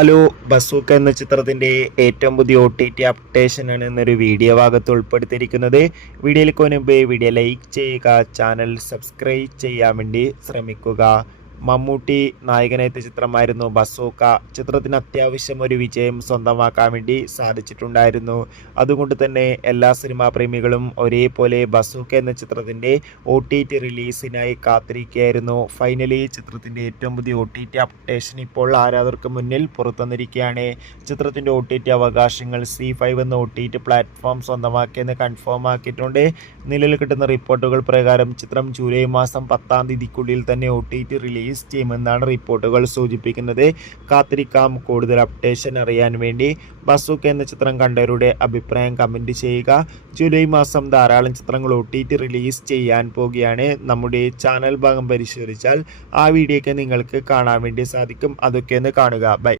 Hello, bazooka എന്ന ചിത്രത്തിൻ്റെ ഏറ്റവും പുതിയ OTT അപ്ഡേഷനാണ് എന്നൊരു വീഡിയോ ഭാഗത്ത് ഉൾപ്പെടുത്തിയിരിക്കുന്നത്. വീഡിയോയിലേക്ക് മുൻപ് വീഡിയോ ലൈക്ക് ചെയ്യുക, ചാനൽ സബ്സ്ക്രൈബ് ചെയ്യാൻ വേണ്ടി ശ്രമിക്കുക. മമ്മൂട്ടി നായകനെത്തിയ ചിത്രമായിരുന്നു ബസൂക്ക. ചിത്രത്തിന് അത്യാവശ്യം ഒരു വിജയം സ്വന്തമാക്കാൻ വേണ്ടി സാധിച്ചിട്ടുണ്ടായിരുന്നു. അതുകൊണ്ട് തന്നെ എല്ലാ സിനിമാ പ്രേമികളും ഒരേപോലെ ബസൂക്ക എന്ന ചിത്രത്തിൻ്റെ OTT റിലീസിനായി കാത്തിരിക്കുകയായിരുന്നു. ഫൈനലി ചിത്രത്തിൻ്റെ ഏറ്റവും പുതിയ OTT അപ്ഡേഷൻ ഇപ്പോൾ ആരാധകർക്ക് മുന്നിൽ പുറത്തുവന്നിരിക്കുകയാണ്. ചിത്രത്തിൻ്റെ OTT അവകാശങ്ങൾ C5 എന്ന OTT പ്ലാറ്റ്ഫോം സ്വന്തമാക്കിയെന്ന് കൺഫേം ആക്കിയിട്ടുണ്ട്. നിലവിൽ കിട്ടുന്ന റിപ്പോർട്ടുകൾ പ്രകാരം ചിത്രം ജൂലൈ മാസം 10-ാം തീയതിക്കുള്ളിൽ തന്നെ OTT റിലീസ് ചെയ്യുമെന്നാണ് റിപ്പോർട്ടുകൾ സൂചിപ്പിക്കുന്നത്. കാത്തിരിക്കാം. കൂടുതൽ അപ്ഡേഷൻ അറിയാൻ വേണ്ടി ബസൂക്ക എന്ന ചിത്രം കണ്ടവരുടെ അഭിപ്രായം കമൻറ്റ് ചെയ്യുക. ജൂലൈ മാസം ധാരാളം ചിത്രങ്ങൾ OTT റിലീസ് ചെയ്യാൻ പോവുകയാണ്. നമ്മുടെ ചാനൽ ഭാഗം പരിശോധിച്ചാൽ ആ വീഡിയോയ്ക്ക് നിങ്ങൾക്ക് കാണാൻ വേണ്ടി സാധിക്കും. അതൊക്കെ ഒന്ന് കാണുക. ബൈ.